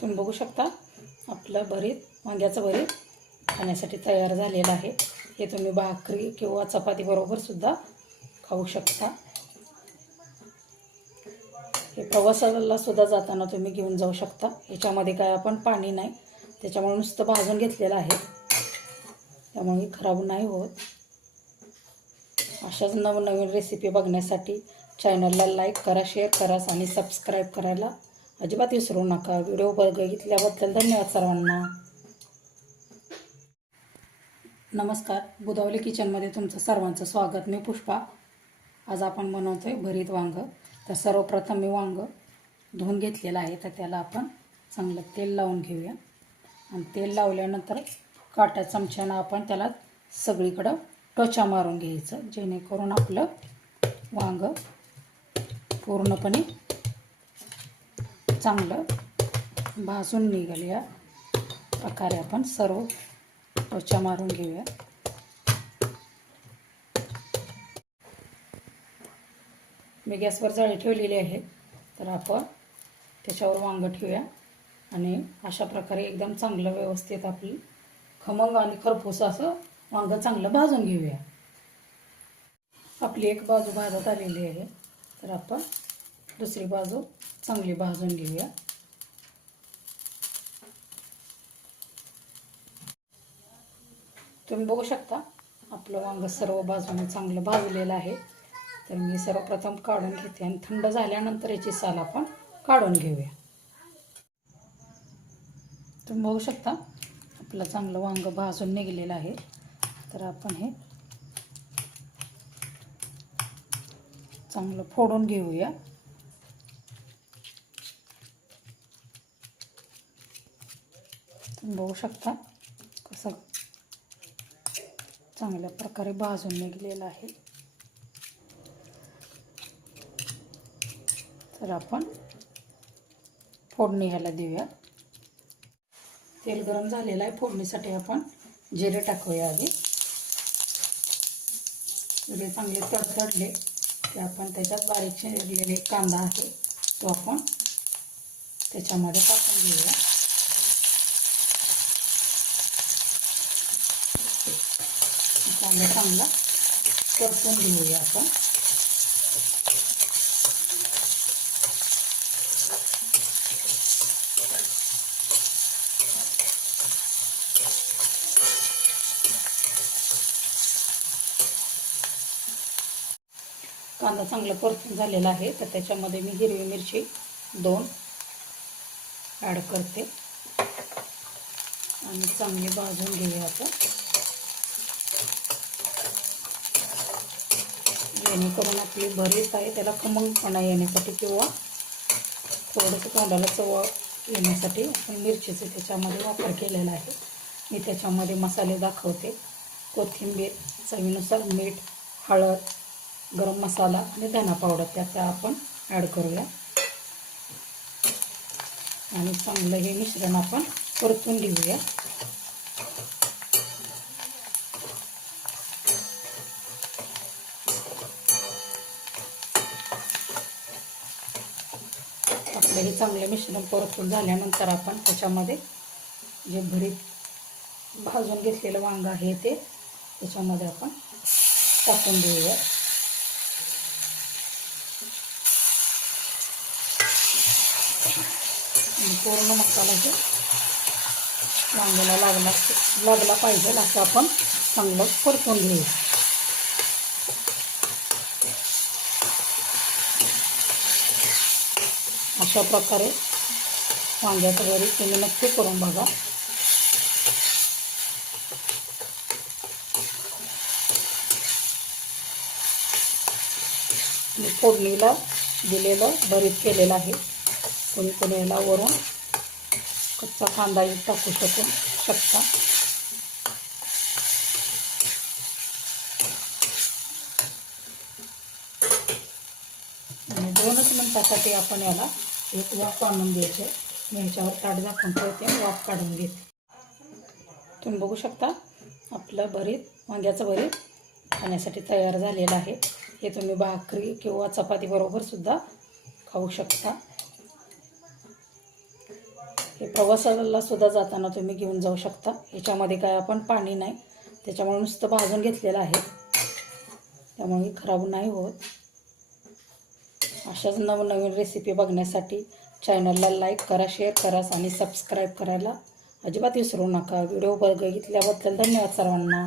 तुम्ही बघू शकता आपलं भरीत वांग्याचं भरीत खाण्यासाठी तयार झालेलं आहे. हे तुम्ही भाकरी किंवा चपातीबरोबर सुद्धा खाऊ शकता. हे प्रवासाला सुद्धा जाताना तुम्ही घेऊन जाऊ शकता. याच्यामध्ये काय आपण पाणी नाही. त्याच्यामुळे नुसतं भाजून घेतलेलं आहे. त्यामुळे खराब नाही होत. अशाच नवनवीन रेसिपी बघण्यासाठी चॅनलला लाईक करा शेअर करा आणि सबस्क्राईब करायला अजिबात विसरू नका. व्हिडिओ बघितल्याबद्दल धन्यवाद सर्वांना. नमस्कार. बुधावली किचनमध्ये तुमचं सर्वांचं स्वागत. मी पुष्पा. आज आपण बनवतोय आहे भरीत वांग. तर सर्वप्रथम मी वांग धुवून घेतलेलं आहे. तर त्याला आपण चांगलं तेल लावून घेऊया. आणि तेल लावल्यानंतर काट्या चमच्यानं आपण त्याला सगळीकडं टोचा मारून घ्यायचं. जेणेकरून आपलं वांग पूर्णपणे चांगलं भाजून निघेल या प्रकारे आपण सर्व टोचा मारून घेऊया. मी गॅसवर जाळी ठेवलेली आहे. तर आपण त्याच्यावर वांगं ठेवूया. आणि अशा प्रकारे एकदम चांगलं व्यवस्थित आपली खमंग आणि खरपूस असं वांगं चांगलं भाजून घेऊया. आपली एक बाजू भाजत आलेली आहे. तर आपण दुसरी बाजू चांगली भाजून घेऊया. तुम्ही बघू शकता आपलं वांग सर्व बाजूने चांगलं भाजलेलं आहे. तर मी सर्वप्रथम काढून घेते आणि थंड झाल्यानंतर याची साल आपण काढून घेऊया. तुम्ही बघू शकता आपलं चांगलं वांग भाजून निघलेलं आहे. तर आपण हे चांगलं फोडून घेऊया. बघू शकता कसं चांगल्या प्रकारे भाजून निघलेलं आहे. तर आपण फोडणी ह्याला देऊया. तेल गरम झालेलं आहे. फोडणीसाठी आपण जिरे टाकूया आधी. जिरे चांगले तडतडले की आपण त्याच्यात बारीक चिरलेले कांदा आहे तो आपण त्याच्यामध्ये टाकून घेऊया. कांदा चांगला परतून घेऊया आपण. कांदा चांगला परतून झालेला आहे तर त्याच्यामध्ये मी हिरवी मिरची दोन ॲड करते. आणि चांगली भाजून घेऊया आपण. जेणेकरून आपली भरीत आहे त्याला खमंगपणा येण्यासाठी किंवा थोडंसं तोंडाला चव येण्यासाठी आपण मिरचीचे त्याच्यामध्ये वापर केलेला आहे. मी त्याच्यामध्ये मसाले दाखवते. कोथिंबीर चवीनुसार मीठ हळद गरम मसाला आणि धना पावडर त्याचा आपण ॲड करूया. आणि चांगलं हे मिश्रण आपण परतून घेऊया. आपलं हे चांगलं मिश्रण परतून झाल्यानंतर आपण त्याच्यामध्ये जे भरीत भाजून घेतलेलं वांग आहे ते त्याच्यामध्ये आपण टाकून देऊया. पूर्ण मसाला हे वांग्याला लागला लागला पाहिजे असं आपण चांगलं परतून घेऊया. अशा प्रकारे वांग्याचं घरी तुम्ही नक्की करून बघा. मी फोडणीला दिलेलं भरीत केलेलं आहे. कोणी कोणी याला वरून कच्चा कांदाही टाकू शकू शकता आणि दोनच मिनटासाठी आपण याला एक वाफ आणून द्यायचे. मी ह्याच्यावर ताट झाकून ठेवते आणि वाफ काढून घेते. तुम्ही बघू शकता आपलं भरीत वांग्याचं भरीत खाण्यासाठी तयार झालेलं आहे. हे तुम्ही भाकरी किंवा चपातीबरोबरसुद्धा खाऊ शकता. हे प्रवासाला सुद्धा जाताना तुम्ही घेऊन जाऊ शकता. याच्यामध्ये काय आपण पाणी नाही. त्याच्यामुळे नुसतं भाजून घेतलेलं आहे. त्यामुळे खराब नाही होत. अशाच नवनवीन रेसिपी बघण्यासाठी चॅनलला लाईक करा शेअर करा आणि सबस्क्राईब करायला अजिबात विसरू नका. व्हिडिओ बघितल्याबद्दल धन्यवाद सर्वांना.